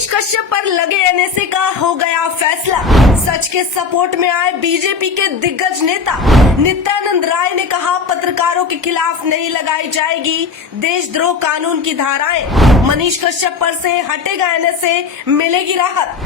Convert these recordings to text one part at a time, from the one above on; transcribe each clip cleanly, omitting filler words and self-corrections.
मनीष कश्यप पर लगे एनएसए का हो गया फैसला। सच के सपोर्ट में आए बीजेपी के दिग्गज नेता नित्यानंद राय ने कहा, पत्रकारों के खिलाफ नहीं लगाई जाएगी देशद्रोह कानून की धाराएं। मनीष कश्यप पर से हटेगा एनएसए, मिलेगी राहत।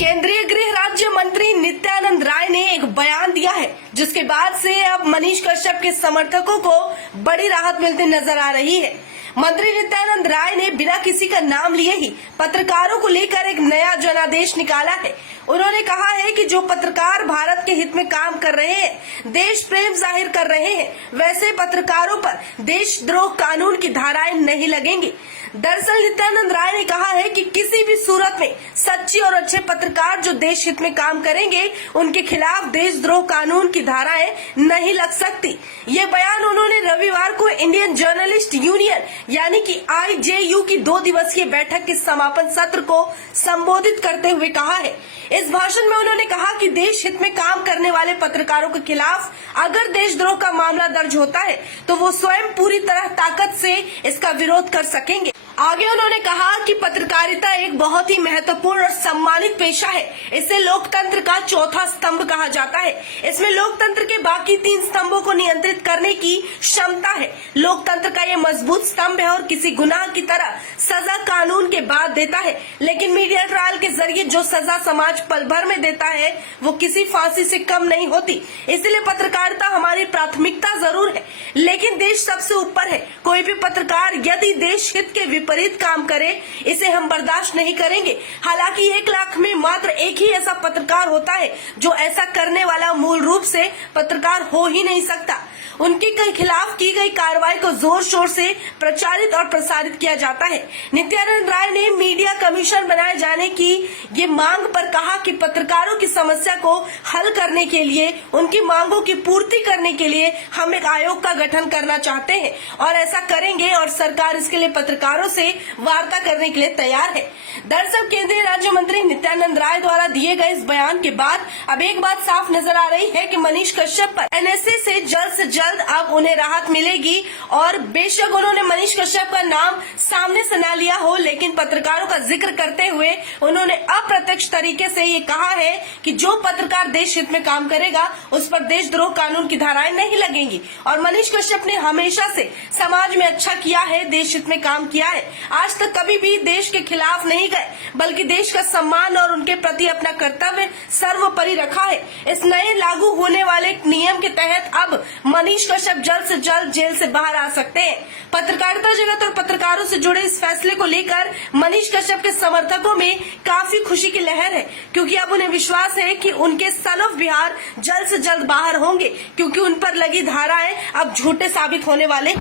केंद्रीय गृह राज्य मंत्री नित्यानंद राय ने एक बयान दिया है, जिसके बाद से अब मनीष कश्यप के समर्थकों को बड़ी राहत मिलती नजर आ रही है। मंत्री नित्यानंद राय ने बिना किसी का नाम लिए ही पत्रकारों को लेकर एक नया जनादेश निकाला है। उन्होंने कहा है कि जो पत्रकार भारत के हित में काम कर रहे हैं, देश प्रेम जाहिर कर रहे हैं, वैसे पत्रकारों पर देशद्रोह कानून की धाराएं नहीं लगेंगी। दरअसल नित्यानंद राय ने कहा है कि किसी भी सूरत में सच्चे और अच्छे पत्रकार जो देश हित में काम करेंगे, उनके खिलाफ देशद्रोह कानून की धाराएं नहीं लग सकती। ये बयान उन्होंने रविवार को इंडियन जर्नलिस्ट यूनियन यानी कि IJU की 2 दिवसीय बैठक के समापन सत्र को संबोधित करते हुए कहा है। इस भाषण में उन्होंने कहा कि देश हित में काम करने वाले पत्रकारों के खिलाफ अगर देशद्रोह का मामला दर्ज होता है तो वो स्वयं पूरी तरह ताकत से इसका विरोध कर सकेंगे। आगे उन्होंने कहा कि पत्रकारिता एक बहुत ही महत्वपूर्ण और सम्मानित पेशा है। इसे लोकतंत्र का चौथा स्तंभ कहा जाता है। इसमें लोकतंत्र के बाकी 3 स्तंभों को नियंत्रित करने की क्षमता है। लोकतंत्र का ये मजबूत स्तंभ है और किसी गुनाह की तरह सजा कानून के बाद देता है, लेकिन मीडिया ट्रायल के जरिए जो सजा समाज पल भर में देता है वो किसी फांसी से कम नहीं होती। इसलिए पत्रकारिता हमारी प्राथमिकता जरूर है, लेकिन देश सबसे ऊपर है। कोई भी पत्रकार यदि देश हित के विपरीत काम करे, इसे हम बर्दाश्त नहीं करेंगे। हालांकि 1 लाख में मात्र एक ही ऐसा पत्रकार होता है जो ऐसा करने वाला मूल रूप से पत्रकार हो ही नहीं सकता। उनके खिलाफ की गई कार्रवाई को जोर शोर से प्रचारित और प्रसारित किया जाता है। नित्यानंद राय ने मीडिया कमीशन बनाए जाने की ये मांग पर कहा कि पत्रकारों की समस्या को हल करने के लिए, उनकी मांगों की पूर्ति करने के लिए हम एक आयोग का गठन करना चाहते हैं और ऐसा करेंगे और सरकार इसके लिए पत्रकारों से वार्ता करने के लिए तैयार है। दरअसल केंद्रीय राज्य मंत्री नित्यानंद राय द्वारा दिए गए इस बयान के बाद अब एक बात साफ नजर आ रही है कि मनीष कश्यप पर एनएसए से जल्द अब उन्हें राहत मिलेगी। और बेशक उन्होंने मनीष कश्यप का नाम सामने से न लिया हो, लेकिन पत्रकारों का जिक्र करते हुए उन्होंने अप्रत्यक्ष तरीके से ये कहा है कि जो पत्रकार देश हित में काम करेगा उस पर देशद्रोह कानून की धाराएं नहीं लगेंगी। और मनीष कश्यप ने हमेशा से समाज में अच्छा किया है, देश हित में काम किया है। आज तक कभी भी देश के खिलाफ नहीं गए, बल्कि देश का सम्मान और उनके प्रति अपना कर्तव्य सर्वोपरि रखा है। इस नए लागू होने वाले नियम के तहत अब मनीष कश्यप जल्द से जल्द जेल से बाहर आ सकते हैं। पत्रकारिता जगत और पत्रकारों से जुड़े इस फैसले को लेकर मनीष कश्यप के समर्थकों में काफी खुशी की लहर है, क्योंकि अब उन्हें विश्वास है कि उनके सन ऑफ बिहार जल्द से जल्द बाहर होंगे, क्योंकि उन पर लगी धाराएं अब झूठे साबित होने वाले।